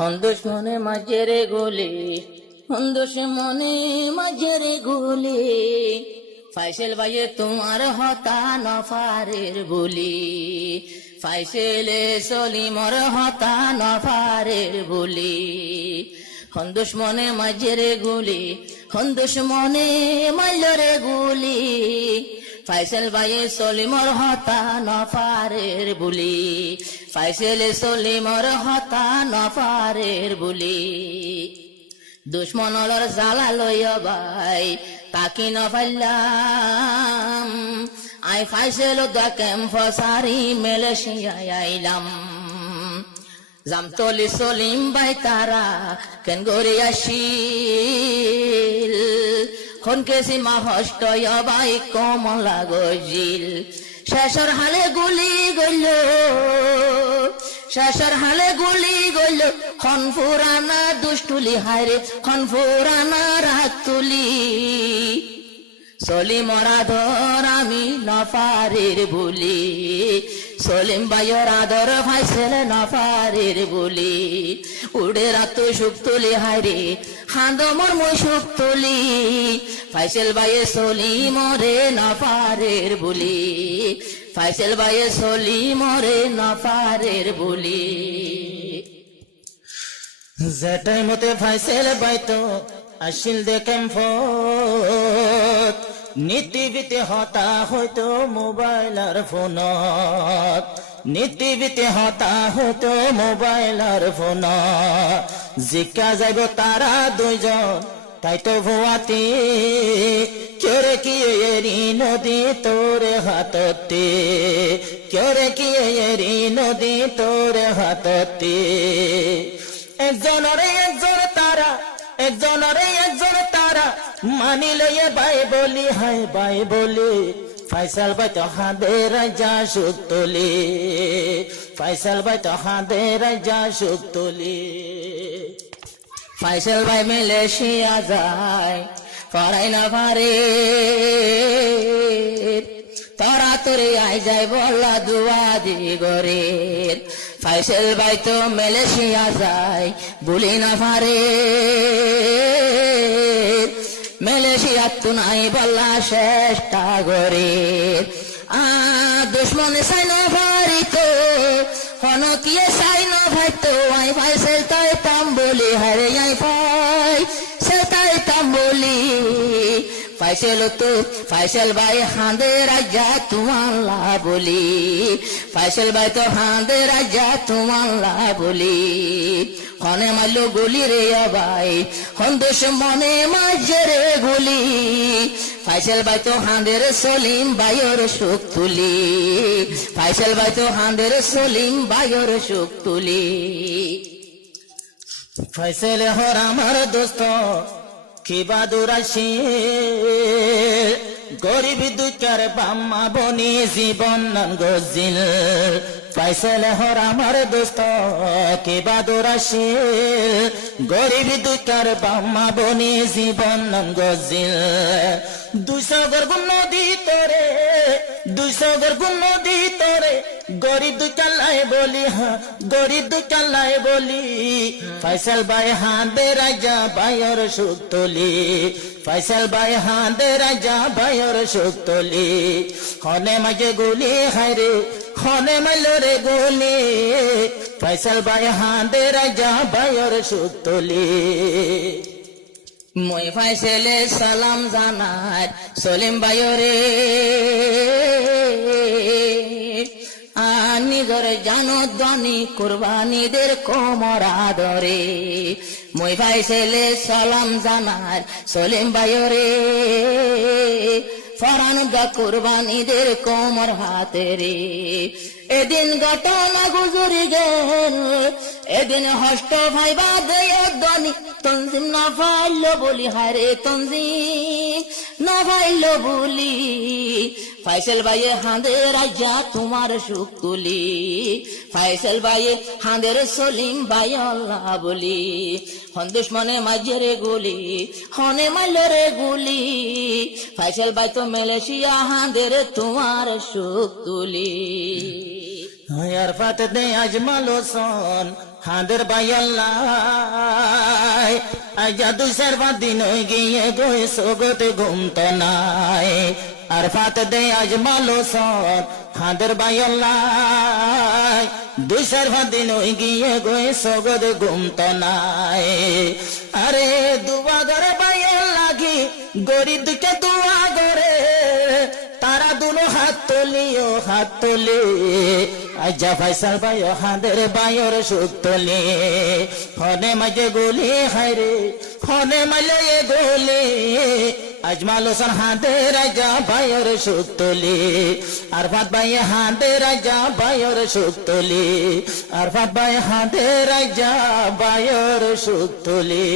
দুশ্মনে মাঝেরে গুলি, দুশ্মনে মাঝেরে গুলি, ফাইসেল ভাইয়ে তোমার হতা নফারের বুলি, ফাইসেলে সলিমর হতা নফারের বুলি। দুশ্মনে মাঝেরে গুলি, দুশ্মনে মাইলরে গুলি, ফাইসেল ভাইয়ে সলিমর হতা নফারের বুলি, ফাইসেলে সলিমর হতা নফারের বুলি। দুশ্মনলর জ্বালা লইয়া ভাই তাকি নফাইলাম, আই ফাইসেল দাকেম ফসারি মেলেশিয়ায় আইলাম। জামতলি সলিম ভাই তারা কেন গড়ি আসিল, খনকে সীমা হষ্ট ভাই কমলা গজিল। শেষর হালে গুলি গইল, শেষর হালে গুলি গইল, খন ফুরানা দুষ্টুলি হায়রে, খন ফুরানা রাত তুলি। সলিমর আদর আমি নফারের বুলি, সলিম ভাইয়ের আদর ফাইসেল নফারের বুলি। উড়ে রাত সুখ তুলি হায়রে, হাঁদমর মই সুখ তুলি, ফাইসেল ভাইয়ে সলিমরে নফারের বুলি, ফাইসেল ভাইয়ে সলিমরে নফারের বুলি। যেটাই মতে ফাইসেল বাইতো আসিল দেখেম ফত, নীতিবিতে হতা হয়তো মোবাইলার ফোনত, নীতিবিতে হতা হয়তো মোবাইলার ফোনত। জিকা যাইব তারা দুইজন তাইতো ভুয়াতি, কেরে কি এরি নদী তোরে হাততে, কেরে কি এরি নদী তোরে হাততে। একজনরে একজন তারা, একজনরে একজন তারা, মানিলে বাই বলি হায় বাই বলি। ফাইসাল ভাই তো হাঁদে রাজা সুখ তোলে, ফাইসাল ভাই তো হাঁদে রাজা সুখ তোলে। ফাইসেল ভাই মেলেশিয়া যায় পড়াই না পারে, তারা তোরে আই যায় বলা দুয়া দি গরের। ফাইসেল ভাই তো মেলেশিয়া যায় বলি না পারে, মেলেশিয়া তো নাই বলা চেষ্টা গরের। দুশ্মনে চাই না পারিত, হন কিয়ে চাই না ভাইতো, আই ফাইসেল তাই তাম বলি হারে, আই ফাই সে তাই তাম বলি। ফাইসেল তো ফাইসেল ভাই হাঁদে রাজা তুমাল্লা বলি, ফাইসেল ভাই তো হাঁদে রাজা তুমাল্লা বলি। খনে মারলো গুলি রে ভাই, হন দুশ্মনে মাঝেরে গুলি, ফাইসেল ভাই তো হাঁদের সলিম ভাইয়ের সুখ তুলি, ফাইসেল ভাই তো হাঁদের সলিম ভাইয়ের সুখ তুলি। ফাইসেল হর আমার দোস্ত কি বাদুর আসি, গরিব দুঃখের বাম্মা বনি জীবন নন গজিল। ফাইসেল হর আমার দোস্ত কি বাদুর আসি, গরিব দুঃখের বাম্মা বনি জীবন নন গজিল। 200 গর্ভ নদী তোরে, 200 গর্ভ নদী তোরে, গরিব দুঃখালাই বলি, হ্যাঁ গরিব দুঃখালাই বলি। ফাইসেল ভাই হাঁদে রাজা ভাইয়ের সুখ তোলি, ফাইসেল ভাই হাঁদে রাজা ভাইয়ের সুখ তোলি। হনে মাঝে গুলি হায়রে, হনে মাইলরে গুলি, ফাইসেল ভাই হাঁদে রাজা ভাইয়ের সুখ তোলি। মই ফাইসেলে সালাম জানার সলিম ভাইরে, নিজের জানো দানি কুরবানিদের কোমর আদরে। মই ফাইসেলে সালাম জানার সলিম ভাইরে, ফরান গা কুরবানিদের কোমর হাতে রে। এদিন ঘটনা গুজরি গেল, এদিন হষ্ট ভাই বাদে দনি, তনজিম না ফাইল বলি হারে, তনজিম না ফাইল বলি। ফাইসেল ভাইয়ে হাঁদে রাজা তোমার সুখ তুলি, ফাইসেল ভাইয়ে হাঁদের সলিম ভাই আল্লাহ বলি। হন দুশ্মনে মাঝেরে গুলি, হনে মাইলরে গুলি, ফাইসেল ভাই তো মেলেশিয়া হাঁদের তোমার সুখ তুলি। আর ফাতে দে আজমালো সন হাঁদের বাইয়াল্লাই আজা 2-4 দিন হয়ে গিয়ে গই সগতে ঘুমতো নাই আর ফাত দে আজ মালো সত হাঁদের বাইয়াল্লাই 2-4 দিন হয়ে গিয়ে গই সগতে ঘুমতো নাই আরে দুয়া করে বাইয়াল লাগি গরিব দুকে দুয়া করে তারা দুনো হাত তোলে আজা ফাইসাল ভাইও হাঁদের বাইর সুখ তোলে হনে মাঝে গোলি হায়রে হনে মালে গোলি আজমাল হোসেন হাঁদের আজা বাইর সুখ তোলে আরফাত ভাই হাঁদের আজা বাইর সুখ তোলে আরফাত ভাই হাঁদের আজা বাইর সুখ তোলে